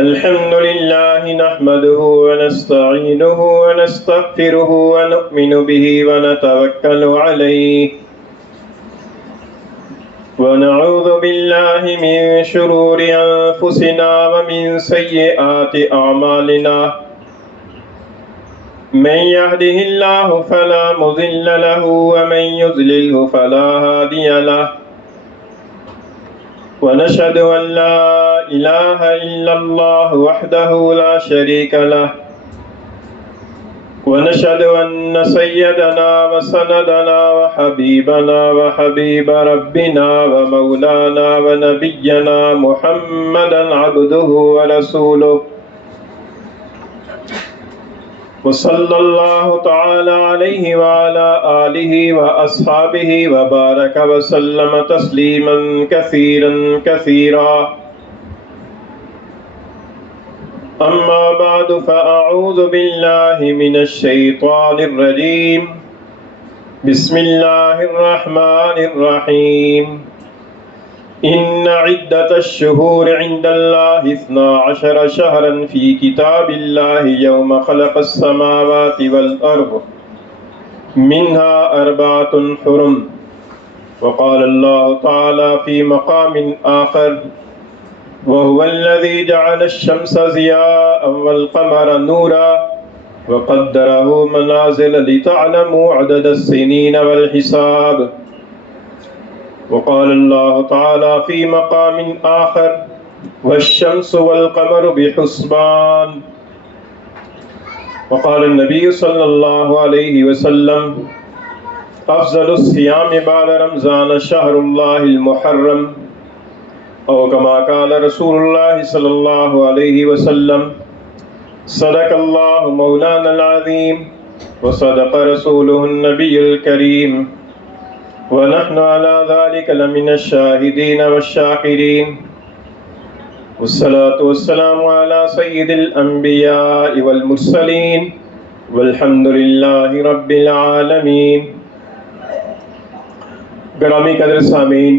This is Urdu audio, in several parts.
الحمد لله نحمده ونستعينه ونستغفره ونؤمن به ونتوكل عليه ونعوذ بالله من شرور أنفسنا ومن سيئات أعمالنا من يهده الله فلا مضل له ومن يضلله فلا هادي له ونشهد أن لا إله إلا الله وحده لا شريك له ونشهد أن سيدنا وسندنا وحبيبنا وحبيب ربنا ومولانا ونبينا محمدا عبده ورسوله وصلى الله تعالى عليه وعلى آله وأصحابه وبارك وسلم تسليما كثيرا كثيرا أما بعد فأعوذ بالله من الشيطان الرجيم بسم الله الرحمن الرحيم إن عدة الشهور عند الله 12 شهرا في كتاب الله يوم خلق السماوات والأرض منها 4 حرم وقال الله تعالى في مقام آخر وهو الذي جعل الشمس ضياء والقمر نورا وقدره منازل لتعلموا عدد السنين والحساب وقال الله تعالى في مقام آخر والشمس والقمر بحسبان وقال النبي صلى الله عليه وسلم أفضل الصيام بعد رمضان شهر الله المحرم أو كما قال رسول الله صلى الله عليه وسلم صدق الله مولانا العظيم وصدق رسوله النبي الكريم ونحن على ذلك لمن الشاهدين والشاكرين والصلاة والسلام على سيد الأنبياء والمرسلين والحمد لله رب العالمين. گرامی قدر سامعین،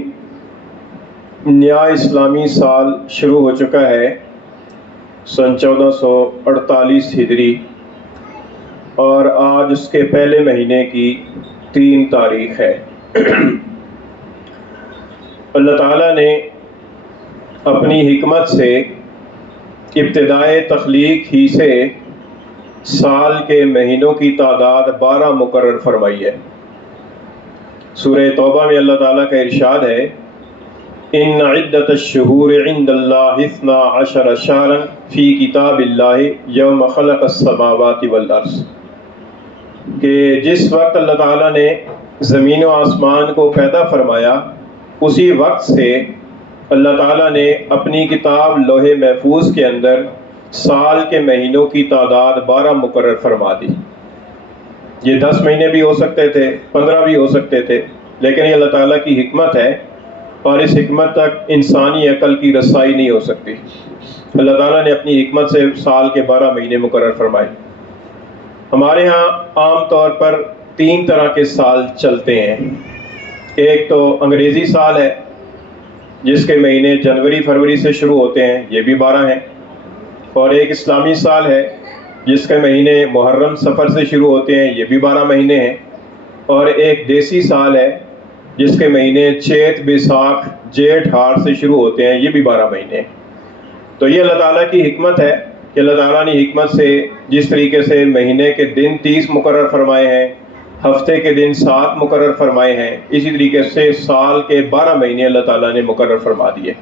نیا اسلامی سال شروع ہو چکا ہے سن 1448 ہجری، اور آج اس کے پہلے مہینے کی 3 تاریخ ہے. اللہ تعالیٰ نے اپنی حکمت سے ابتدائے تخلیق ہی سے سال کے مہینوں کی تعداد 12 مقرر فرمائی ہے. سورہ توبہ میں اللہ تعالیٰ کا ارشاد ہے ان عدت الشہور عند اللہ 12 شہرا فی کتاب اللہ یوم خلق السماوات والارض، کہ جس وقت اللہ تعالیٰ نے زمین و آسمان کو پیدا فرمایا اسی وقت سے اللہ تعالیٰ نے اپنی کتاب لوح محفوظ کے اندر سال کے مہینوں کی تعداد 12 مقرر فرما دی. یہ 10 مہینے بھی ہو سکتے تھے، 15 بھی ہو سکتے تھے، لیکن یہ اللہ تعالیٰ کی حکمت ہے اور اس حکمت تک انسانی عقل کی رسائی نہیں ہو سکتی. اللہ تعالیٰ نے اپنی حکمت سے سال کے 12 مہینے مقرر فرمائے. ہمارے ہاں عام طور پر 3 طرح کے سال چلتے ہیں. ایک تو انگریزی سال ہے جس کے مہینے جنوری فروری سے شروع ہوتے ہیں، یہ بھی 12 ہیں. اور ایک اسلامی سال ہے جس کے مہینے محرم صفر سے شروع ہوتے ہیں، یہ بھی 12 مہینے ہیں. اور ایک دیسی سال ہے جس کے مہینے چیت بیساکھ جیٹھ ہاڑ سے شروع ہوتے ہیں، یہ بھی 12 مہینے ہیں. تو یہ اللہ تعالیٰ کی حکمت ہے کہ اللہ تعالیٰ نے حکمت سے جس طریقے سے مہینے کے دن 30 مقرر فرمائے ہیں، ہفتے کے دن 7 مقرر فرمائے ہیں، اسی طریقے سے سال کے 12 مہینے اللہ تعالیٰ نے مقرر فرما دیے.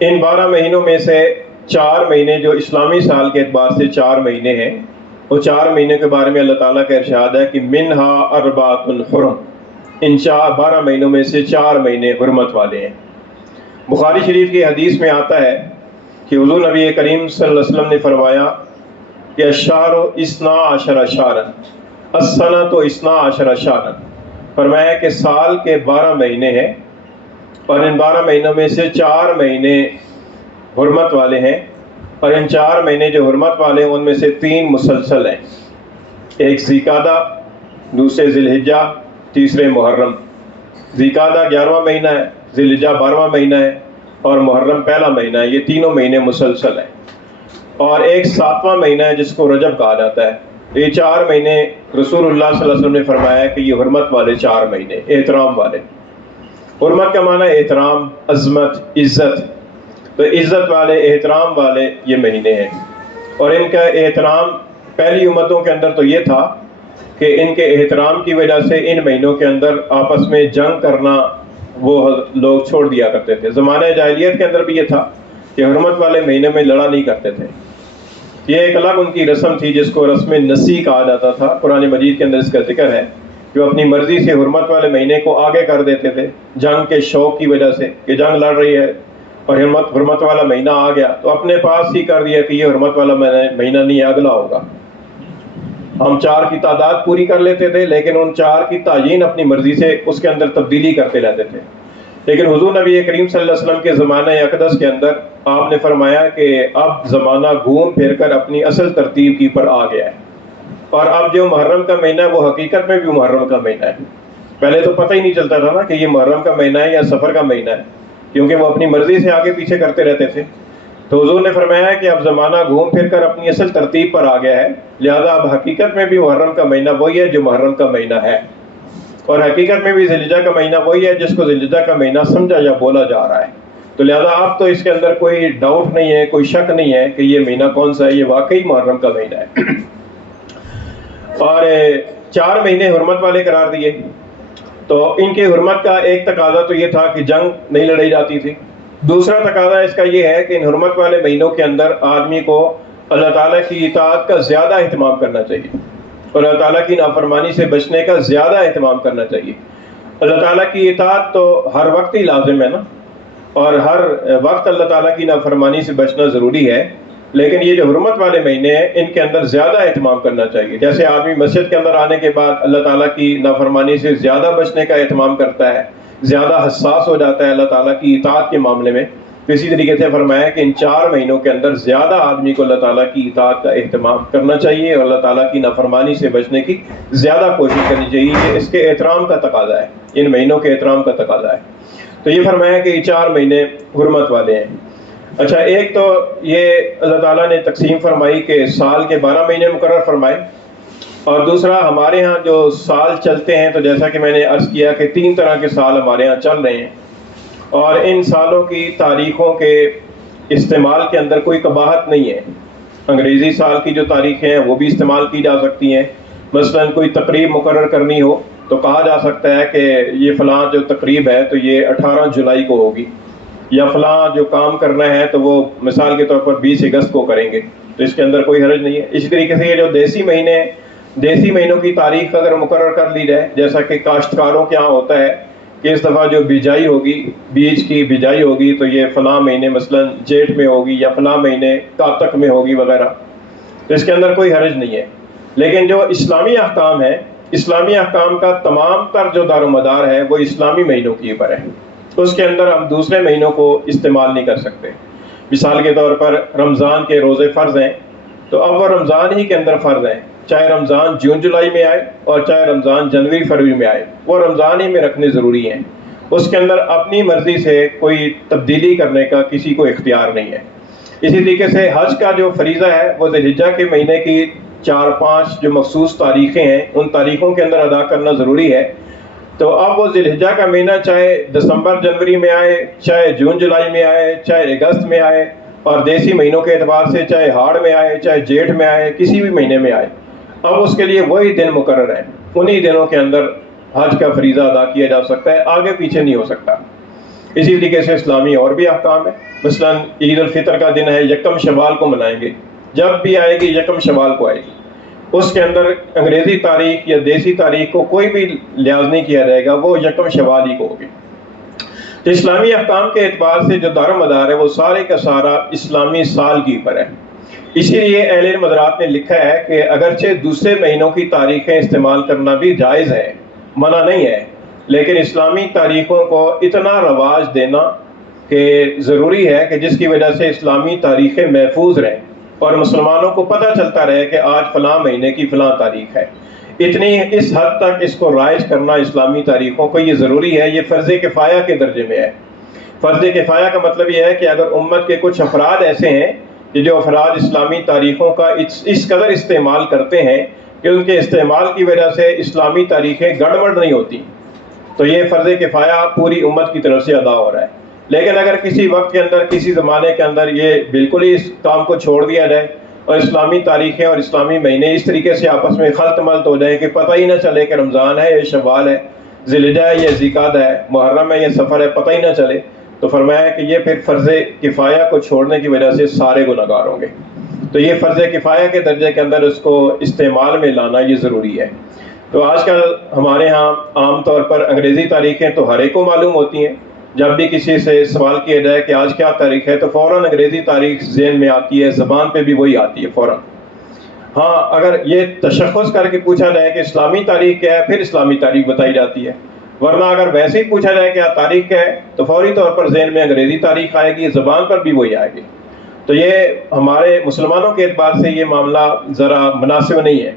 ان 12 مہینوں میں سے 4 مہینے جو اسلامی سال کے اعتبار سے 4 مہینے ہیں، وہ 4 مہینے کے بارے میں اللہ تعالیٰ کا ارشاد ہے کہ منہا 4 حرم، ان 12 مہینوں میں سے 4 مہینے حرمت والے ہیں. بخاری شریف کی حدیث میں آتا ہے کہ حضور نبی کریم صلی اللہ علیہ وسلم نے فرمایا کہ الشہر 12 شہرا السنۃ 12 شہرا، فرمایا کہ سال کے 12 مہینے ہیں اور ان 12 مہینوں میں سے 4 مہینے حرمت والے ہیں، اور ان 4 مہینے جو حرمت والے ہیں ان میں سے 3 مسلسل ہیں. ایک ذیقعدہ، دوسرے ذی الحجہ، تیسرے محرم. ذیقعدہ 11واں مہینہ ہے، ذی الحجہ 12واں مہینہ ہے، اور محرم پہلا مہینہ ہے، یہ تینوں مہینے مسلسل ہیں، اور ایک 7واں مہینہ ہے جس کو رجب کہا جاتا ہے۔ یہ 4 مہینے رسول اللہ صلی اللہ علیہ وسلم نے فرمایا کہ یہ حرمت والے 4 مہینے، احترام والے۔ حرمت کا معنی احترام، عظمت، عزت، تو عزت والے، احترام والے یہ مہینے ہیں۔ اور ان کا احترام پہلی امتوں کے اندر تو یہ تھا کہ ان کے احترام کی وجہ سے ان مہینوں کے اندر آپس میں جنگ کرنا وہ لوگ چھوڑ دیا کرتے تھے۔ زمانہ جاہلیت کے اندر بھی یہ تھا کہ حرمت والے مہینے میں لڑا نہیں کرتے تھے۔ یہ ایک الگ ان کی رسم تھی جس کو رسم نسی کہا جاتا تھا۔ قرآن مجید کے اندر اس کا ذکر ہے کہ وہ اپنی مرضی سے حرمت والے مہینے کو آگے کر دیتے تھے جنگ کے شوق کی وجہ سے، کہ جنگ لڑ رہی ہے اور حرمت والا مہینہ آ گیا تو اپنے پاس ہی کر دیا کہ یہ حرمت والا مہینہ نہیں ہے، اگلا ہوگا۔ ہم 4 کی تعداد پوری کر لیتے تھے، لیکن ان 4 کی تعیین اپنی مرضی سے اس کے اندر تبدیلی کرتے رہتے تھے۔ لیکن حضور نبی کریم صلی اللہ علیہ وسلم کے زمانہ اقدس کے اندر آپ نے فرمایا کہ اب زمانہ گھوم پھر کر اپنی اصل ترتیب کی پر آ گیا ہے، اور اب جو محرم کا مہینہ ہے وہ حقیقت میں بھی محرم کا مہینہ ہے۔ پہلے تو پتہ ہی نہیں چلتا تھا نا کہ یہ محرم کا مہینہ ہے یا سفر کا مہینہ ہے، کیونکہ وہ اپنی مرضی سے آگے پیچھے کرتے رہتے تھے۔ تو حضور نے فرمایا کہ اب زمانہ گھوم پھر کر اپنی اصل ترتیب پر آ گیا ہے، لہذا اب حقیقت میں بھی محرم کا مہینہ وہی ہے جو محرم کا مہینہ ہے، اور حقیقت میں بھی ذی الحجہ کا مہینہ وہی ہے جس کو ذی الحجہ کا مہینہ سمجھا یا بولا جا رہا ہے۔ تو لہذا اب تو اس کے اندر کوئی ڈاؤٹ نہیں ہے، کوئی شک نہیں ہے کہ یہ مہینہ کون سا ہے، یہ واقعی محرم کا مہینہ ہے۔ اور 4 مہینے حرمت والے قرار دیے، تو ان کے حرمت کا ایک تقاضا تو یہ تھا کہ جنگ نہیں لڑائی جاتی تھی۔ دوسرا تقاضا اس کا یہ ہے کہ ان حرمت والے مہینوں کے اندر آدمی کو اللہ تعالیٰ کی اطاعت کا زیادہ اہتمام کرنا چاہیے، اور اللہ تعالیٰ کی نافرمانی سے بچنے کا زیادہ اہتمام کرنا چاہیے۔ اللہ تعالیٰ کی اطاعت تو ہر وقت ہی لازم ہے نا، اور ہر وقت اللہ تعالیٰ کی نافرمانی سے بچنا ضروری ہے، لیکن یہ جو حرمت والے مہینے ہیں ان کے اندر زیادہ اہتمام کرنا چاہیے۔ جیسے آدمی مسجد کے اندر آنے کے بعد اللہ تعالیٰ کی نافرمانی سے زیادہ بچنے کا اہتمام کرتا ہے، زیادہ حساس ہو جاتا ہے اللہ تعالیٰ کی اطاعت کے معاملے میں، تو اسی طریقے سے فرمایا کہ ان 4 مہینوں کے اندر زیادہ آدمی کو اللہ تعالیٰ کی اطاعت کا اہتمام کرنا چاہیے اور اللہ تعالیٰ کی نافرمانی سے بچنے کی زیادہ کوشش کرنی چاہیے۔ یہ اس کے احترام کا تقاضا ہے، ان مہینوں کے احترام کا تقاضا ہے۔ تو یہ فرمایا کہ یہ 4 مہینے حرمت والے ہیں۔ اچھا، ایک تو یہ اللہ تعالیٰ نے تقسیم فرمائی کہ سال کے 12 مہینے مقرر فرمائے، اور دوسرا ہمارے ہاں جو سال چلتے ہیں تو جیسا کہ میں نے عرض کیا کہ 3 طرح کے سال ہمارے ہاں چل رہے ہیں، اور ان سالوں کی تاریخوں کے استعمال کے اندر کوئی قباحت نہیں ہے۔ انگریزی سال کی جو تاریخیں ہیں وہ بھی استعمال کی جا سکتی ہیں۔ مثلاً کوئی تقریب مقرر کرنی ہو تو کہا جا سکتا ہے کہ یہ فلاں جو تقریب ہے تو یہ 18 جولائی کو ہوگی، یا فلاں جو کام کرنا ہے تو وہ مثال کے طور پر 20 اگست کو کریں گے، تو اس کے اندر کوئی حرج نہیں ہے۔ اسی طریقے سے یہ جو دیسی مہینے ہیں، دیسی مہینوں کی تاریخ اگر مقرر کر لی جائے، جیسا کہ کاشتکاروں کے ہاں ہوتا ہے کہ اس دفعہ جو بیجائی ہوگی، بیج کی بیجائی ہوگی تو یہ فلاں مہینے مثلاً جیٹھ میں ہوگی یا فلاں مہینے کاتک میں ہوگی وغیرہ، تو اس کے اندر کوئی حرج نہیں ہے۔ لیکن جو اسلامی احکام ہے، اسلامی احکام کا تمام تر جو دار و مدار ہے وہ اسلامی مہینوں کے اوپر ہے، اس کے اندر ہم دوسرے مہینوں کو استعمال نہیں کر سکتے۔ مثال کے طور پر رمضان کے روزے فرض ہیں، تو اب وہ رمضان ہی کے اندر فرض ہیں، چاہے رمضان جون جولائی میں آئے اور چاہے رمضان جنوری فروری میں آئے، وہ رمضان ہی میں رکھنے ضروری ہیں۔ اس کے اندر اپنی مرضی سے کوئی تبدیلی کرنے کا کسی کو اختیار نہیں ہے۔ اسی طریقے سے حج کا جو فریضہ ہے وہ ذی الحجہ کے مہینے کی 4-5 جو مخصوص تاریخیں ہیں ان تاریخوں کے اندر ادا کرنا ضروری ہے۔ تو اب وہ ذی الحجہ کا مہینہ چاہے دسمبر جنوری میں آئے، چاہے جون جولائی میں آئے، چاہے اگست میں آئے، اور دیسی مہینوں کے اعتبار سے چاہے ہاڑ میں آئے، چاہے جیٹھ میں آئے، کسی بھی مہینے میں آئے، اب اس کے لیے وہی دن مقرر ہیں، انہی دنوں کے اندر حج کا فریضہ ادا کیا جا سکتا ہے، آگے پیچھے نہیں ہو سکتا۔ اسی طریقے سے اسلامی اور بھی احکام ہیں، مثلاً عید الفطر کا دن ہے، 1 شوال کو منائیں گے، جب بھی آئے گی 1 شوال کو آئے گی، اس کے اندر انگریزی تاریخ یا دیسی تاریخ کو کوئی بھی لحاظ نہیں کیا جائے گا، وہ 1 شوال ہی کو ہوگی۔ تو اسلامی احکام کے اعتبار سے جو دار و مدار ہے وہ سارے کا سارا اسلامی سال کی پر ہے۔ اسی لیے اہل علم حضرات نے لکھا ہے کہ اگرچہ دوسرے مہینوں کی تاریخیں استعمال کرنا بھی جائز ہے، منع نہیں ہے، لیکن اسلامی تاریخوں کو اتنا رواج دینا کہ ضروری ہے کہ جس کی وجہ سے اسلامی تاریخیں محفوظ رہیں اور مسلمانوں کو پتہ چلتا رہے کہ آج فلاں مہینے کی فلاں تاریخ ہے۔ اس حد تک اس کو رائج کرنا اسلامی تاریخوں کو یہ ضروری ہے، یہ فرض کفایہ کے درجے میں ہے۔ فرض کفایہ کا مطلب یہ ہے کہ اگر امت کے کچھ افراد ایسے ہیں کہ جو افراد اسلامی تاریخوں کا اس قدر استعمال کرتے ہیں کہ ان کے استعمال کی وجہ سے اسلامی تاریخیں گڑبڑ نہیں ہوتی، تو یہ فرض کفایہ پوری امت کی طرف سے ادا ہو رہا ہے۔ لیکن اگر کسی وقت کے اندر، کسی زمانے کے اندر یہ بالکل ہی اس کام کو چھوڑ دیا جائے اور اسلامی تاریخیں اور اسلامی مہینے اس طریقے سے آپس میں خلط ملط ہو جائیں کہ پتہ ہی نہ چلے کہ رمضان ہے یا شوال ہے، ذی الحجہ ہے یا ذی القعدہ ہے، محرم ہے یا سفر ہے، پتہ ہی نہ چلے، تو فرمایا کہ یہ پھر فرض کفایہ کو چھوڑنے کی وجہ سے سارے گنہگار ہوں گے۔ تو یہ فرض کفایہ کے درجے کے اندر اس کو استعمال میں لانا یہ ضروری ہے۔ تو آج کل ہمارے ہاں عام طور پر انگریزی تاریخیں تو ہر ایک کو معلوم ہوتی ہیں، جب بھی کسی سے سوال کیا جائے کہ آج کیا تاریخ ہے تو فوراً انگریزی تاریخ ذہن میں آتی ہے، زبان پہ بھی وہی آتی ہے فوراً۔ ہاں اگر یہ تشخص کر کے پوچھا جائے کہ اسلامی تاریخ کیا ہے، پھر اسلامی تاریخ بتائی جاتی ہے، ورنہ اگر ویسے ہی پوچھا جائے کہ تاریخ کیا ہے تو فوری طور پر ذہن میں انگریزی تاریخ آئے گی، زبان پر بھی وہی آئے گی۔ تو یہ ہمارے مسلمانوں کے اعتبار سے یہ معاملہ ذرا مناسب نہیں ہے۔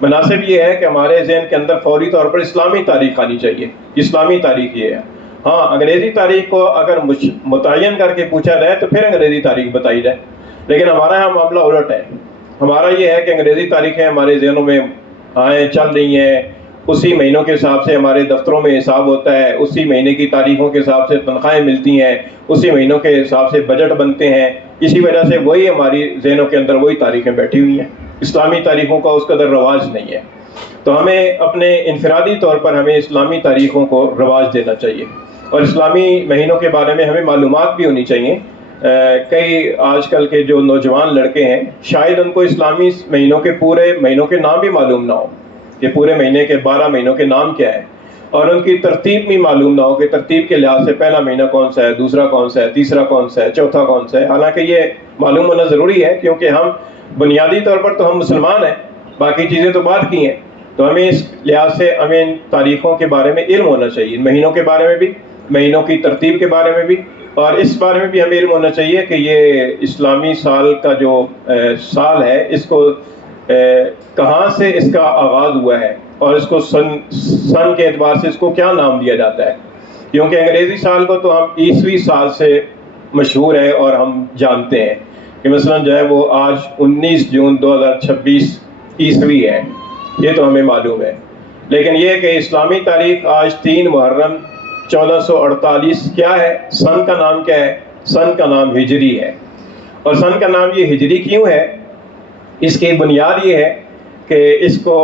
مناسب یہ ہے کہ ہمارے ذہن کے اندر فوری طور پر اسلامی تاریخ آنی چاہیے، اسلامی تاریخ یہ ہے۔ ہاں انگریزی تاریخ کو اگر متعین کر کے پوچھا جائے تو پھر انگریزی تاریخ بتائی جائے، لیکن ہمارا یہاں معاملہ الٹ ہے۔ ہمارا یہ ہے کہ انگریزی تاریخیں ہمارے ذہنوں میں آئیں چل رہی ہیں، اسی مہینوں کے حساب سے ہمارے دفتروں میں حساب ہوتا ہے، اسی مہینے کی تاریخوں کے حساب سے تنخواہیں ملتی ہیں، اسی مہینوں کے حساب سے بجٹ بنتے ہیں، اسی وجہ سے وہی ہماری ذہنوں کے اندر وہی تاریخیں بیٹھی ہوئی ہیں۔ اسلامی تاریخوں کا اس قدر رواج نہیں ہے، تو ہمیں اپنے انفرادی طور پر ہمیں اسلامی تاریخوں کو رواج دینا چاہیے، اور اسلامی مہینوں کے بارے میں ہمیں معلومات بھی ہونی چاہیے۔ کئی آج کل کے جو نوجوان لڑکے ہیں شاید ان کو اسلامی مہینوں کے پورے مہینوں کے نام بھی معلوم نہ ہو کہ پورے مہینے کے 12 مہینوں کے نام کیا ہے، اور ان کی ترتیب بھی معلوم نہ ہو کہ ترتیب کے لحاظ سے پہلا مہینہ کون سا ہے، دوسرا کون سا ہے، تیسرا کون سا ہے، چوتھا کون سا ہے۔ حالانکہ یہ معلوم ہونا ضروری ہے کیونکہ ہم بنیادی طور پر تو ہم مسلمان ہیں، باقی چیزیں تو بعد کی ہیں، تو ہمیں اس لحاظ سے ہمیں ان تاریخوں کے بارے میں علم ہونا چاہیے، مہینوں کے بارے میں بھی، مہینوں کی ترتیب کے بارے میں بھی، اور اس بارے میں بھی ہمیں علم ہونا چاہیے کہ یہ اسلامی سال کا جو سال ہے اس کو کہاں سے اس کا آغاز ہوا ہے، اور اس کو سن کے اعتبار سے اس کو کیا نام دیا جاتا ہے، کیونکہ انگریزی سال کو تو ہم عیسوی سال سے مشہور ہے اور ہم جانتے ہیں کہ مثلا جو ہے وہ آج 19 جون 2026 عیسوی ہے، یہ تو ہمیں معلوم ہے۔ لیکن یہ کہ اسلامی تاریخ آج 3 محرم 1448 کیا ہے، سن کا نام کیا ہے؟ سن کا نام ہجری ہے۔ اور سن کا نام یہ ہجری کیوں ہے؟ اس کی بنیاد یہ ہے کہ اس کو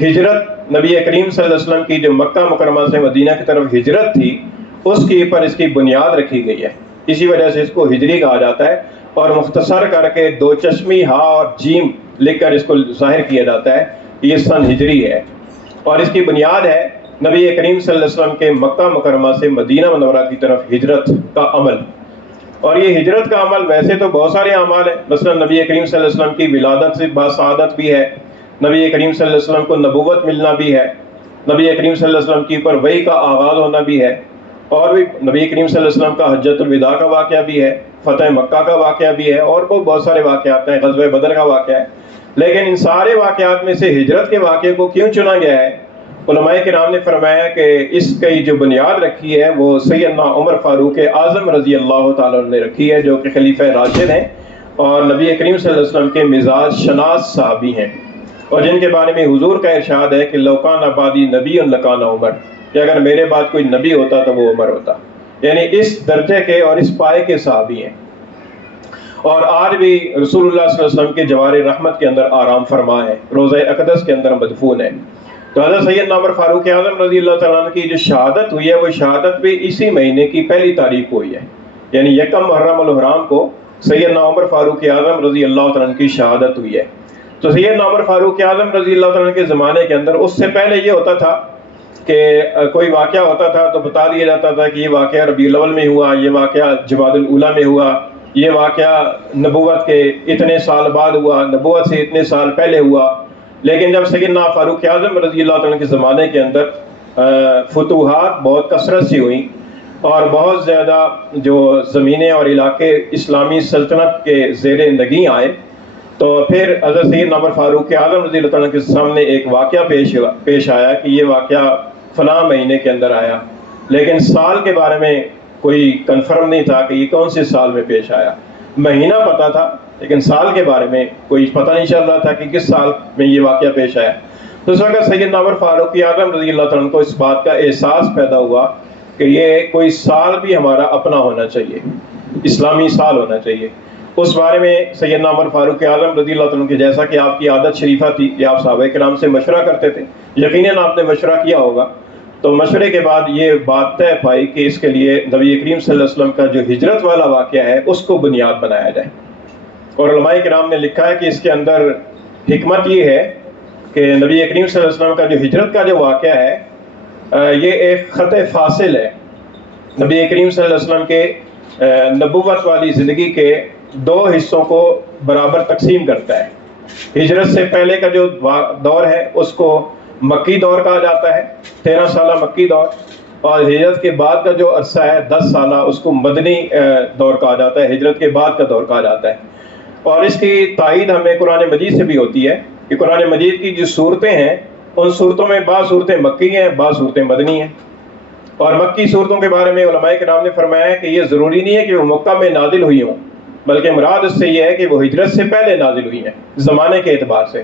ہجرت نبی کریم صلی اللہ علیہ وسلم کی جو مکہ مکرمہ سے مدینہ کی طرف ہجرت تھی اس کے اوپر اس کی بنیاد رکھی گئی ہے، اسی وجہ سے اس کو ہجری کہا جاتا ہے، اور مختصر کر کے 2 چشمی ہا اور جیم لکھ کر اس کو ظاہر کیا جاتا ہے کہ یہ سن ہجری ہے، اور اس کی بنیاد ہے نبی کریم صلی اللہ علیہ وسلم کے مکہ مکرمہ سے مدینہ منورہ کی طرف ہجرت کا عمل۔ اور یہ ہجرت کا عمل ویسے تو بہت سارے اعمال ہیں، مثلا نبی کریم صلی اللہ علیہ وسلم کی ولادت سے باسعادت بھی ہے، نبی کریم صلی اللہ علیہ وسلم کو نبوت ملنا بھی ہے، نبی کریم صلی اللہ علیہ وسلم کے اوپر وحی کا آغاز ہونا بھی ہے، اور بھی نبی کریم صلی اللہ علیہ وسلم کا حجۃ الوداع کا واقعہ بھی ہے، فتح مکہ کا واقعہ بھی ہے، اور بہت سارے واقعات ہیں، غزوہ بدر کا واقعہ ہے۔ لیکن ان سارے واقعات میں سے ہجرت کے واقعے کو کیوں چنا گیا ہے؟ علماء کرام نے فرمایا کہ اس کی جو بنیاد رکھی ہے وہ سیدنا عمر فاروق اعظم رضی اللہ تعالیٰ نے رکھی ہے، جو کہ خلیفہ راشد ہیں اور نبی کریم صلی اللہ علیہ وسلم کے مزاج شناس صحابی ہیں، اور جن کے بارے میں حضور کا ارشاد ہے کہ لو کان بعدی نبی لکان عمر، کہ اگر میرے بعد کوئی نبی ہوتا تو وہ عمر ہوتا، یعنی اس درجے کے اور اس پائے کے صحابی ہیں، اور آج بھی رسول اللہ صلی اللہ علیہ وسلم کے جوار رحمت کے اندر آرام فرما ہے، روضہ اقدس کے اندر مدفون ہے۔ تو حضرت سیدنا عمر فاروق اعظم رضی اللہ تعالیٰ عنہ کی جو شہادت ہوئی ہے وہ شہادت بھی اسی مہینے کی پہلی تاریخ کو ہوئی ہے، یعنی یکم محرم الحرام کو سیدنا عمر فاروق اعظم رضی اللہ تعالیٰ عنہ کی شہادت ہوئی ہے۔ تو سیدنا عمر فاروق اعظم رضی اللہ تعالیٰ عنہ کے زمانے کے اندر اس سے پہلے یہ ہوتا تھا کہ کوئی واقعہ ہوتا تھا تو بتا دیا جاتا تھا کہ یہ واقعہ ربیع الاول میں ہوا، یہ واقعہ جمادی الاولیٰ میں ہوا، یہ واقعہ نبوت کے اتنے سال بعد ہوا، نبوت سے اتنے سال پہلے ہوا۔ لیکن جب سیدنا فاروق اعظم رضی اللہ تعالیٰ کے زمانے کے اندر فتوحات بہت کثرت سے ہوئیں اور بہت زیادہ جو زمینیں اور علاقے اسلامی سلطنت کے زیر نگیں آئے، تو پھر حضرت سیدنا عمر فاروق اعظم رضی اللہ تعالیٰ کے سامنے ایک واقعہ پیش آیا کہ یہ واقعہ فلاں مہینے کے اندر آیا، لیکن سال کے بارے میں کوئی کنفرم نہیں تھا کہ یہ کون سے سال میں پیش آیا. مہینہ پتہ تھا لیکن سال کے بارے میں کوئی پتہ نہیں چل رہا تھا کہ کس سال میں یہ واقعہ پیش آیا. تو اس وقت سیدنا عمر فاروق اعظم رضی اللہ تعالیٰ عنہ کو اس بات کا احساس پیدا ہوا کہ یہ کوئی سال بھی ہمارا اپنا ہونا چاہیے، اسلامی سال ہونا چاہیے. اس بارے میں سیدنا عمر فاروق اعظم رضی اللہ تعالیٰ عنہ کے جیسا کہ آپ کی عادت شریفہ تھی کہ آپ صحابہ کرام سے مشورہ کرتے تھے، یقیناً آپ نے مشورہ کیا ہوگا. تو مشورے کے بعد یہ بات طے پائی کہ اس کے لیے نبی کریم صلی اللہ علیہ وسلم کا جو ہجرت والا واقعہ ہے اس کو بنیاد بنایا جائے. اور علماء کرام نے لکھا ہے کہ اس کے اندر حکمت یہ ہے کہ نبی کریم صلی اللہ علیہ وسلم کا جو ہجرت کا جو واقعہ ہے یہ ایک خط فاصل ہے. نبی کریم صلی اللہ علیہ وسلم کے نبوت والی زندگی کے دو حصوں کو برابر تقسیم کرتا ہے. ہجرت سے پہلے کا جو دور ہے اس کو مکی دور کہا جاتا ہے، 13 سالہ مکی دور، اور ہجرت کے بعد کا جو عرصہ ہے 10 سالہ اس کو مدنی دور کہا جاتا ہے، ہجرت کے بعد کا دور کہا جاتا ہے. اور اس کی تائید ہمیں قرآن مجید سے بھی ہوتی ہے کہ قرآن مجید کی جو صورتیں ہیں ان صورتوں میں بعض صورتیں مکی ہیں، بعض صورتیں مدنی ہیں. اور مکی صورتوں کے بارے میں علماء کرام نے فرمایا ہے کہ یہ ضروری نہیں ہے کہ وہ مکہ میں نازل ہوئی ہوں، بلکہ مراد اس سے یہ ہے کہ وہ ہجرت سے پہلے نازل ہوئی ہیں زمانے کے اعتبار سے.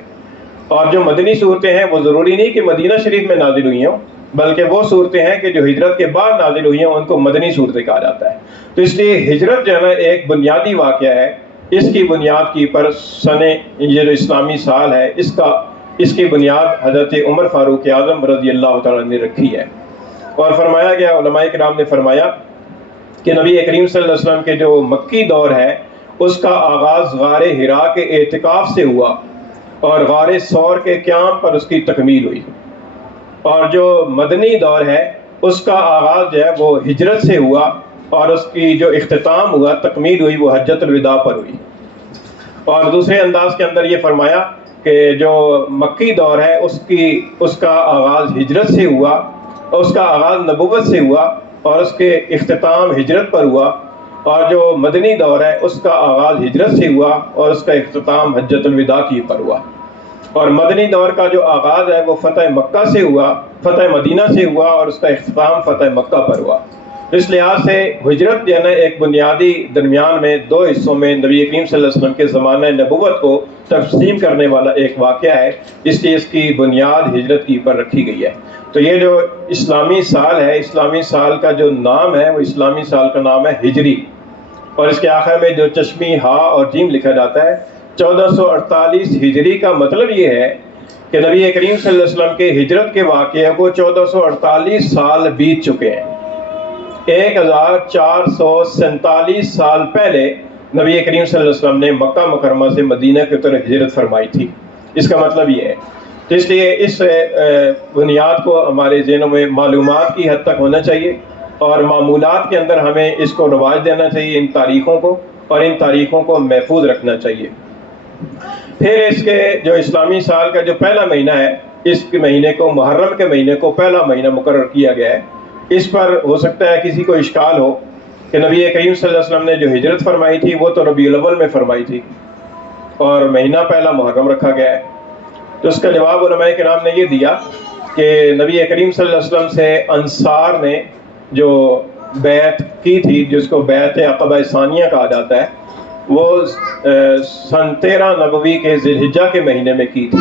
اور جو مدنی صورتیں ہیں وہ ضروری نہیں کہ مدینہ شریف میں نازل ہوئی ہوں، بلکہ وہ صورتیں ہیں کہ جو ہجرت کے بعد نازل ہوئی ہیں ان کو مدنی صورتیں کہا جاتا ہے. تو اس لیے ہجرت جو ہے نا ایک بنیادی واقعہ ہے. اس کی بنیاد کی پر یہ جو اسلامی سال ہے اس کی بنیاد حضرت عمر فاروق اعظم رضی اللہ تعالیٰ نے رکھی ہے. اور فرمایا گیا، علماء کرام نے فرمایا کہ نبی کریم صلی اللہ علیہ وسلم کے جو مکی دور ہے اس کا آغاز غار حرا کے اعتکاف سے ہوا اور غار ثور کے قیام پر اس کی تکمیل ہوئی. اور جو مدنی دور ہے اس کا آغاز جو ہے وہ ہجرت سے ہوا اور اس کی جو اختتام ہوا، تکمیل ہوئی، وہ حجۃ الوداع پر ہوئی. اور دوسرے انداز کے اندر یہ فرمایا کہ جو مکی دور ہے اس کا آغاز ہجرت سے ہوا، اس کا آغاز نبوت سے ہوا اور اس کے اختتام ہجرت پر ہوا. اور جو مدنی دور ہے اس کا آغاز ہجرت سے ہوا اور اس کا اختتام حجۃ الوداع کی پر ہوا. اور مدنی دور کا جو آغاز ہے وہ فتح مکہ سے ہوا، فتح مدینہ سے ہوا اور اس کا اختتام فتح مکہ پر ہوا. اس لحاظ سے ہجرت جو ہے نا ایک بنیادی درمیان میں دو حصوں میں نبی کریم صلی اللہ علیہ وسلم کے زمانہ نبوت کو تقسیم کرنے والا ایک واقعہ ہے، اس لیے اس کی بنیاد ہجرت کی پر رکھی گئی ہے. تو یہ جو اسلامی سال ہے، اسلامی سال کا جو نام ہے وہ اسلامی سال کا نام ہے ہجری. اور اس کے آخر میں جو چشمی ہا اور جیم لکھا جاتا ہے 1448 ہجری کا مطلب یہ ہے کہ نبی کریم صلی اللہ علیہ وسلم کے ہجرت کے واقعے کو 1448 سال بیت چکے ہیں. 1447 سال پہلے نبی کریم صلی اللہ علیہ وسلم نے مکہ مکرمہ سے مدینہ کی طرف ہجرت فرمائی تھی. اس کا مطلب یہ ہے. تو اس لیے اس بنیاد کو ہمارے ذہنوں میں معلومات کی حد تک ہونا چاہیے اور معمولات کے اندر ہمیں اس کو رواج دینا چاہیے، ان تاریخوں کو، اور ان تاریخوں کو محفوظ رکھنا چاہیے. پھر اس کے جو اسلامی سال کا جو پہلا مہینہ ہے، اس کے مہینے کو محرم کے مہینے کو پہلا مہینہ مقرر کیا گیا ہے. اس پر ہو سکتا ہے کسی کو اشکال ہو کہ نبی کریم صلی اللہ علیہ وسلم نے جو ہجرت فرمائی تھی وہ تو ربیع الاول میں فرمائی تھی اور مہینہ پہلا محرم رکھا گیا ہے. تو اس کا جواب علماء کرام نے یہ دیا کہ نبی کریم صلی اللہ علیہ وسلم سے انصار نے جو بیعت کی تھی، جس کو بیعت عقبہ ثانیہ کہا جاتا ہے، وہ سن 13 نبوی کے ذی الحجہ کے مہینے میں کی تھی.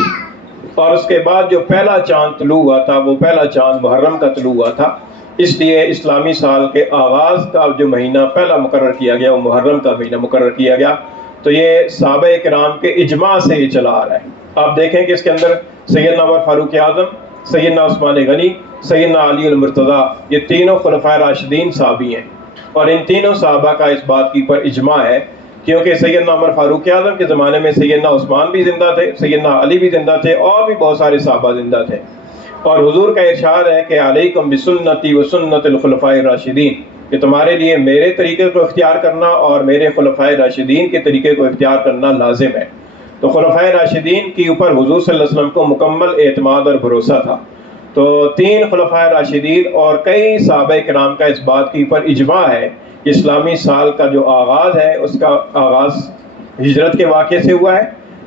اور اس کے بعد جو پہلا چاند طلوع ہوا تھا وہ پہلا چاند محرم کا طلوع ہوا تھا. اس لیے اسلامی سال کے آغاز کا جو مہینہ پہلا مقرر کیا گیا وہ محرم کا مہینہ مقرر کیا گیا. تو یہ صحابہ کرام کے اجماع سے یہ چلا آ رہا ہے. آپ دیکھیں کہ اس کے اندر سیدنا عمر فاروق اعظم، سیدنا عثمان غنی، سیدنا علی المرتضیٰ، یہ تینوں خلفائے راشدین صحابی ہیں. اور ان تینوں صحابہ کا اس بات کی پر اجماع ہے کیونکہ سیدنا عمر فاروق اعظم کے زمانے میں سیدنا عثمان بھی زندہ تھے، سیدنا علی بھی زندہ تھے اور بھی بہت سارے صحابہ زندہ تھے. اور حضور کا ارشاد ہے کہ علیکم بسنتی و سنت الخلفاء الراشدین، کہ تمہارے لیے میرے طریقے کو اختیار کرنا اور میرے خلفائے راشدین کے طریقے کو اختیار کرنا لازم ہے. تو خلفائے راشدین کے اوپر حضور صلی اللہ علیہ وسلم کو مکمل اعتماد اور بھروسہ تھا. تو 3 خلفائے راشدین اور کئی صحابہ کرام کا اس بات کے اوپر اجماع ہے کہ اسلامی سال کا جو آغاز ہے اس کا آغاز ہجرت کے واقعے سے ہوا ہے.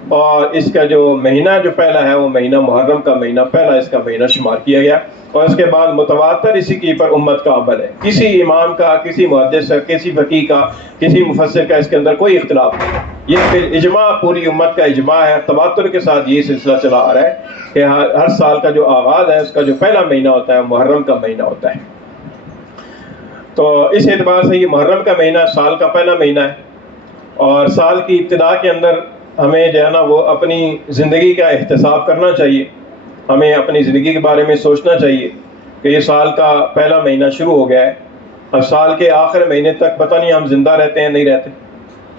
اور اس کا جو مہینہ جو پہلا ہے وہ مہینہ محرم کا مہینہ پہلا اس کا مہینہ شمار کیا گیا، اور اس کے بعد متواتر اسی کے پر امت کا عمل ہے، کسی امام کا، کسی محدث کا، کسی فقیہ کا، کسی مفسر کا اس کے اندر کوئی اختلاف نہیں، یہ پھر اجماع پوری امت کا اجماع ہے، تواتر کے ساتھ یہ سلسلہ چلا آ رہا ہے کہ ہر سال کا جو آغاز ہے اس کا جو پہلا مہینہ ہوتا ہے محرم کا مہینہ ہوتا ہے۔ تو اس اعتبار سے یہ محرم کا مہینہ سال کا پہلا مہینہ ہے، اور سال کی ابتدا کے اندر ہمیں جو ہے نا وہ اپنی زندگی کا احتساب کرنا چاہیے، ہمیں اپنی زندگی کے بارے میں سوچنا چاہیے کہ یہ سال کا پہلا مہینہ شروع ہو گیا ہے، اب سال کے آخر مہینے تک پتہ نہیں ہم زندہ رہتے ہیں نہیں رہتے،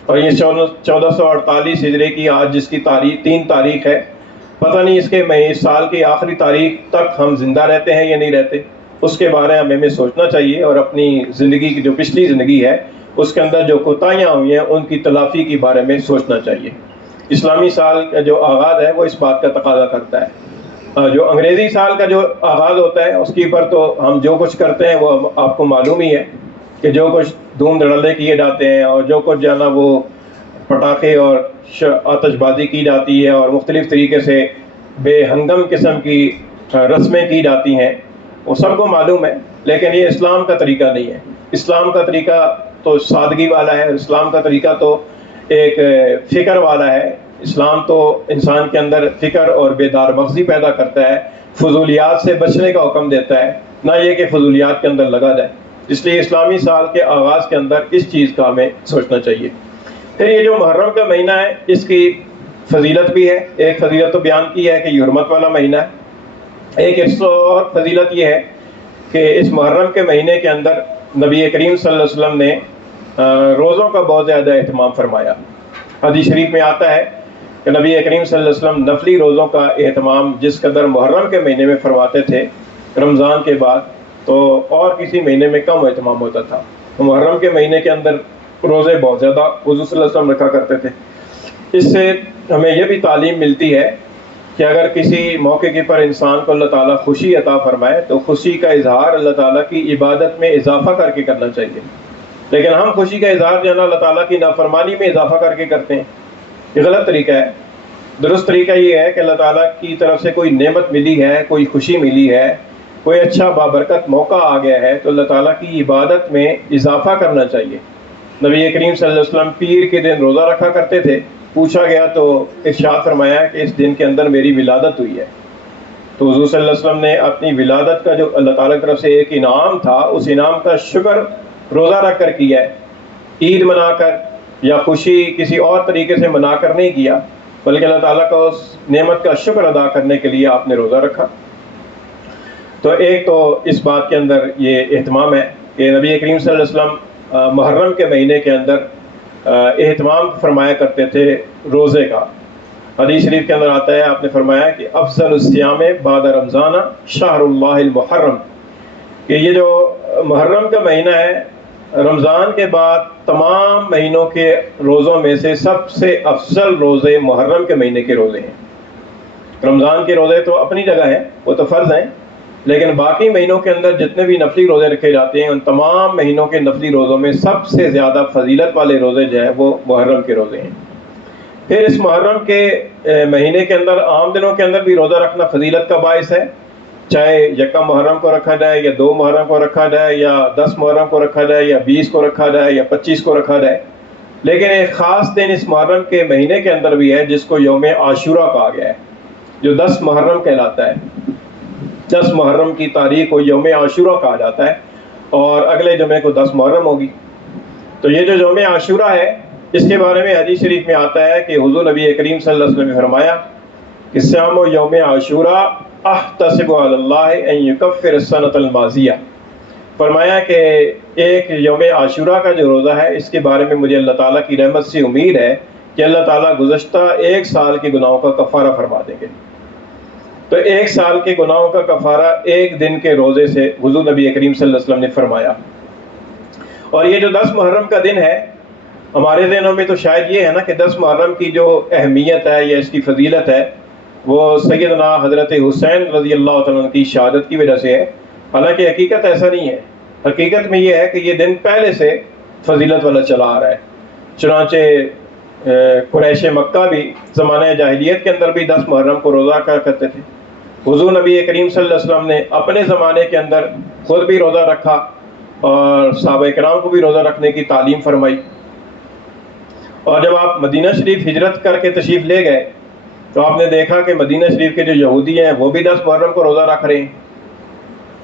اور یہ 1448 ہجری کی آج جس کی تاریخ 3 تاریخ ہے، پتہ نہیں اس سال کی آخری تاریخ تک ہم زندہ رہتے ہیں یا نہیں رہتے، اس کے بارے میں ہمیں سوچنا چاہیے، اور اپنی زندگی کی جو پچھلی زندگی ہے اس کے اندر جو کوتاہیاں ہوئی ہیں ان کی تلافی کے بارے میں سوچنا چاہیے۔ اسلامی سال کا جو آغاز ہے وہ اس بات کا تقاضا کرتا ہے، جو انگریزی سال کا جو آغاز ہوتا ہے اس کے اوپر تو ہم جو کچھ کرتے ہیں وہ آپ کو معلوم ہی ہے کہ جو کچھ دھوم دھڑلے کیے جاتے ہیں، اور جو کچھ جو ہے نا وہ پٹاخے اور آتش بازی کی جاتی ہے، اور مختلف طریقے سے بے ہنگم قسم کی رسمیں کی جاتی ہیں، وہ سب کو معلوم ہے، لیکن یہ اسلام کا طریقہ نہیں ہے۔ اسلام کا طریقہ تو سادگی والا ہے، اسلام کا طریقہ تو ایک فکر والا ہے، اسلام تو انسان کے اندر فکر اور بیدار مغزی پیدا کرتا ہے، فضولیات سے بچنے کا حکم دیتا ہے، نہ یہ کہ فضولیات کے اندر لگا جائے، اس لیے اسلامی سال کے آغاز کے اندر اس چیز کا ہمیں سوچنا چاہیے۔ پھر یہ جو محرم کا مہینہ ہے اس کی فضیلت بھی ہے، ایک فضیلت تو بیان کی ہے کہ یہ حرمت والا مہینہ ہے، ایک اور فضیلت یہ ہے کہ اس محرم کے مہینے کے اندر نبی کریم صلی اللہ علیہ وسلم نے روزوں کا بہت زیادہ اہتمام فرمایا۔ حدیث شریف میں آتا ہے کہ نبی کریم صلی اللہ علیہ وسلم نفلی روزوں کا اہتمام جس قدر محرم کے مہینے میں فرماتے تھے رمضان کے بعد، تو اور کسی مہینے میں کم اہتمام ہوتا تھا۔ محرم کے مہینے کے اندر روزے بہت زیادہ حضور صلی اللہ علیہ وسلم رکھا کرتے تھے۔ اس سے ہمیں یہ بھی تعلیم ملتی ہے کہ اگر کسی موقع کے پر انسان کو اللہ تعالیٰ خوشی عطا فرمائے تو خوشی کا اظہار اللہ تعالیٰ کی عبادت میں اضافہ کر کے کرنا چاہیے، لیکن ہم خوشی کا اظہار جو ہے نا اللہ تعالیٰ کی نافرمانی میں اضافہ کر کے کرتے ہیں، یہ غلط طریقہ ہے۔ درست طریقہ یہ ہے کہ اللہ تعالیٰ کی طرف سے کوئی نعمت ملی ہے، کوئی خوشی ملی ہے، کوئی اچھا بابرکت موقع آ گیا ہے تو اللہ تعالیٰ کی عبادت میں اضافہ کرنا چاہیے۔ نبی کریم صلی اللہ علیہ وسلم پیر کے دن روزہ رکھا کرتے تھے، پوچھا گیا تو ارشاد فرمایا کہ اس دن کے اندر میری ولادت ہوئی ہے، تو حضور صلی اللہ علیہ وسلم نے اپنی ولادت کا جو اللہ تعالیٰ کی طرف سے ایک انعام تھا اس انعام کا شکر روزہ رکھ کر کیا ہے، عید منا کر یا خوشی کسی اور طریقے سے منا کر نہیں کیا، بلکہ اللہ تعالیٰ کا اس نعمت کا شکر ادا کرنے کے لیے آپ نے روزہ رکھا۔ تو ایک تو اس بات کے اندر یہ اہتمام ہے کہ نبی کریم صلی اللہ علیہ وسلم محرم کے مہینے کے اندر اہتمام فرمایا کرتے تھے روزے کا۔ حدیث شریف کے اندر آتا ہے، آپ نے فرمایا کہ افضل الصیام بعد رمضان شہر اللہ المحرم، کہ یہ جو محرم کا مہینہ ہے رمضان کے بعد تمام مہینوں کے روزوں میں سے سب سے افضل روزے محرم کے مہینے کے روزے ہیں۔ رمضان کے روزے تو اپنی جگہ ہیں، وہ تو فرض ہیں، لیکن باقی مہینوں کے اندر جتنے بھی نفلی روزے رکھے جاتے ہیں ان تمام مہینوں کے نفلی روزوں میں سب سے زیادہ فضیلت والے روزے جو ہے وہ محرم کے روزے ہیں۔ پھر اس محرم کے مہینے کے اندر عام دنوں کے اندر بھی روزہ رکھنا فضیلت کا باعث ہے، چاہے یکم محرم کو رکھا جائے یا 2 محرم کو رکھا جائے یا 10 محرم کو رکھا جائے یا 20 کو رکھا جائے یا 25 کو رکھا جائے، لیکن ایک خاص دن اس محرم کے مہینے کے اندر بھی ہے جس کو یوم عاشورہ کہا گیا ہے، جو 10 محرم کہلاتا ہے۔ 10 محرم کی تاریخ کو یوم عاشورہ کہا جاتا ہے، اور اگلے جمعے کو 10 محرم ہوگی۔ تو یہ جو یوم عاشورہ ہے اس کے بارے میں حدیث شریف میں آتا ہے کہ حضور نبی کریم صلی اللہ علیہ وسلم نے فرمایا کہ صیام یوم عاشورہ احتسب علی اللہ ان یکفر السنۃ الماضیہ، فرمایا کہ ایک یوم عاشورہ کا جو روزہ ہے اس کے بارے میں مجھے اللہ تعالیٰ کی رحمت سے امید ہے کہ اللہ تعالیٰ گزشتہ 1 سال کے گناہوں کا کفارہ فرما دیں گے۔ تو 1 سال کے گناہوں کا کفارہ 1 دن کے روزے سے حضور نبی کریم صلی اللہ علیہ وسلم نے فرمایا۔ اور یہ جو 10 محرم کا دن ہے ہمارے ذہنوں میں تو شاید یہ ہے نا کہ 10 محرم کی جو اہمیت ہے یا اس کی فضیلت ہے وہ سیدنا حضرت حسین رضی اللہ تعالیٰ عنہ کی شہادت کی وجہ سے ہے، حالانکہ حقیقت ایسا نہیں ہے۔ حقیقت میں یہ ہے کہ یہ دن پہلے سے فضیلت والا چلا آ رہا ہے، چنانچہ قریش مکہ بھی زمانہ جاہلیت کے اندر بھی 10 محرم کو روزہ رکھا کرتے تھے۔ حضور نبی کریم صلی اللہ علیہ وسلم نے اپنے زمانے کے اندر خود بھی روزہ رکھا اور صحابہ کرام کو بھی روزہ رکھنے کی تعلیم فرمائی۔ اور جب آپ مدینہ شریف ہجرت کر کے تشریف لے گئے تو آپ نے دیکھا کہ مدینہ شریف کے جو یہودی ہیں وہ بھی 10 محرم کو روزہ رکھ رہے ہیں۔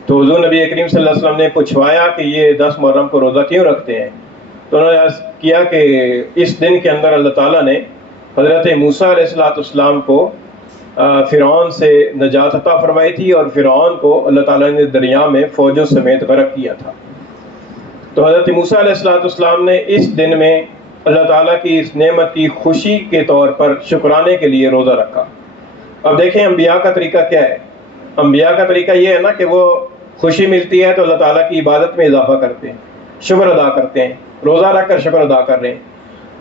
تو حضور نبی کریم صلی اللہ علیہ وسلم نے پوچھوایا کہ یہ 10 محرم کو روزہ کیوں رکھتے ہیں؟ تو انہوں نے عرض کیا کہ اس دن کے اندر اللہ تعالیٰ نے حضرت موسیٰ علیہ السلام کو فرعون سے نجات عطا فرمائی تھی، اور فرعون کو اللہ تعالیٰ نے دریا میں فوجوں سمیت غرق کیا تھا۔ تو حضرت موسیٰ علیہ السلام نے اس دن میں اللہ تعالیٰ کی اس نعمت کی خوشی کے طور پر شکرانے کے لیے روزہ رکھا۔ اب دیکھیں انبیاء کا طریقہ کیا ہے۔ انبیاء کا طریقہ یہ ہے نا کہ وہ خوشی ملتی ہے تو اللہ تعالیٰ کی عبادت میں اضافہ کرتے ہیں، شکر ادا کرتے ہیں، روزہ رکھ کر شکر ادا کر رہے ہیں۔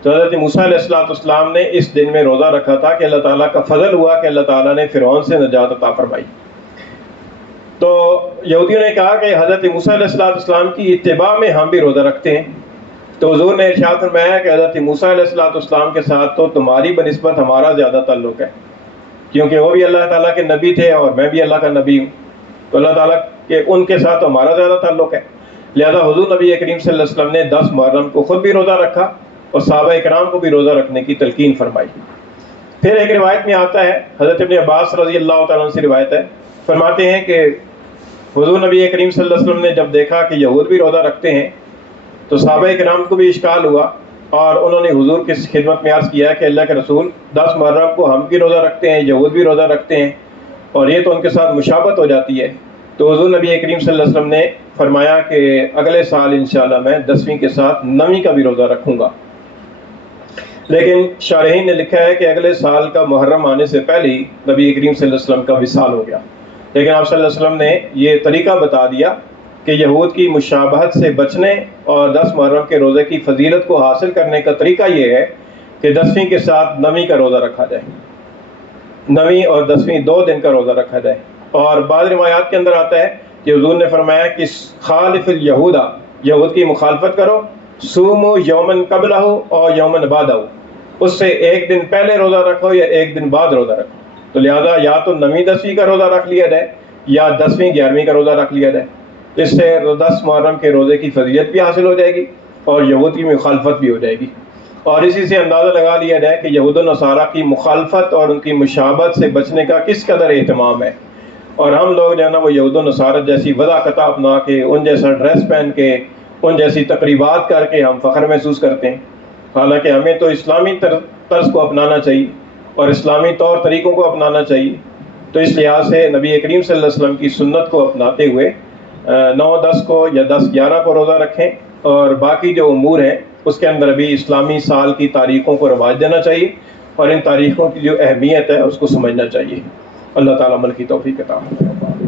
تو حضرت موسیٰ علیہ السلام نے اس دن میں روزہ رکھا تھا کہ اللہ تعالیٰ کا فضل ہوا کہ اللہ تعالیٰ نے فرعون سے نجات عطا فرمائی۔ تو یہودیوں نے کہا کہ حضرت موسیٰ علیہ السلام کی اتباع میں ہم بھی روزہ رکھتے ہیں۔ تو حضور نے ارشاد فرمایا کہ حضرت موسیٰ علیہ السلام کے ساتھ تو تمہاری بنسبت ہمارا زیادہ تعلق ہے، کیونکہ وہ بھی اللہ تعالیٰ کے نبی تھے اور میں بھی اللہ کا نبی ہوں، تو اللہ تعالیٰ کے ان کے ساتھ ہمارا زیادہ تعلق ہے۔ لہذا حضور نبی کریم صلی اللہ علیہ وسلم نے 10 محرم کو خود بھی روزہ رکھا اور صحابہ کرام کو بھی روزہ رکھنے کی تلقین فرمائی۔ پھر ایک روایت میں آتا ہے، حضرت ابن عباس رضی اللہ تعالیٰ عنہ سے روایت ہے، فرماتے ہیں کہ حضور نبی کریم صلی اللہ علیہ وسلم نے جب دیکھا کہ یہود بھی روزہ رکھتے ہیں تو صحابہ کرام کو بھی اشکال ہوا، اور انہوں نے حضور کی خدمت میں عرض کیا کہ اللہ کے رسول 10 محرم کو ہم بھی روزہ رکھتے ہیں، یہود بھی روزہ رکھتے ہیں، اور یہ تو ان کے ساتھ مشابہت ہو جاتی ہے۔ تو حضور نبی کریم صلی اللہ علیہ وسلم نے فرمایا کہ اگلے سال انشاءاللہ میں 10ویں کے ساتھ 9ویں کا بھی روزہ رکھوں گا۔ لیکن شارحین نے لکھا ہے کہ اگلے سال کا محرم آنے سے پہلے ہی نبی کریم صلی اللہ علیہ وسلم کا وصال ہو گیا، لیکن آپ صلی اللہ علیہ وسلم نے یہ طریقہ بتا دیا کہ یہود کی مشابہت سے بچنے اور 10 محرم کے روزے کی فضیلت کو حاصل کرنے کا طریقہ یہ ہے کہ 10ویں کے ساتھ 9ویں کا روزہ رکھا جائے، 9ویں اور 10ویں 2 دن کا روزہ رکھا جائے۔ اور بعض روایات کے اندر آتا ہے کہ حضور نے فرمایا کہ خالف الیہود، یہود کی مخالفت کرو، صوموا یومن قبلہ اور یومن بعدہ، اس سے ایک دن پہلے روزہ رکھو یا ایک دن بعد روزہ رکھو۔ تو لہذا یا تو 9ویں 10ویں کا روزہ رکھ لیا جائے یا 10ویں 11ویں کا روزہ رکھ لیا جائے، اس سے 10 محرم کے روزے کی فضیلت بھی حاصل ہو جائے گی اور یہود کی مخالفت بھی ہو جائے گی۔ اور اسی سے اندازہ لگا لیا جائے کہ یہود و نصارہ کی مخالفت اور ان کی مشابہت سے بچنے کا کس قدر اہتمام ہے، اور ہم لوگ جو ہے نا وہ یہود و نصارہ جیسی وضاقتہ اپنا کے، ان جیسا ڈریس پہن کے، ان جیسی تقریبات کر کے ہم فخر محسوس کرتے ہیں، حالانکہ ہمیں تو اسلامی طرز کو اپنانا چاہیے اور اسلامی طور طریقوں کو اپنانا چاہیے۔ تو اس لحاظ سے نبی کریم صلی اللہ علیہ وسلم کی سنت کو اپناتے ہوئے 9-10 کو یا 10-11 کو روزہ رکھیں، اور باقی جو امور ہیں اس کے اندر بھی اسلامی سال کی تاریخوں کو رواج دینا چاہیے اور ان تاریخوں کی جو اہمیت ہے اس کو سمجھنا چاہیے۔ اللہ تعالیٰ عمل کی توفیق عطا فرمائے۔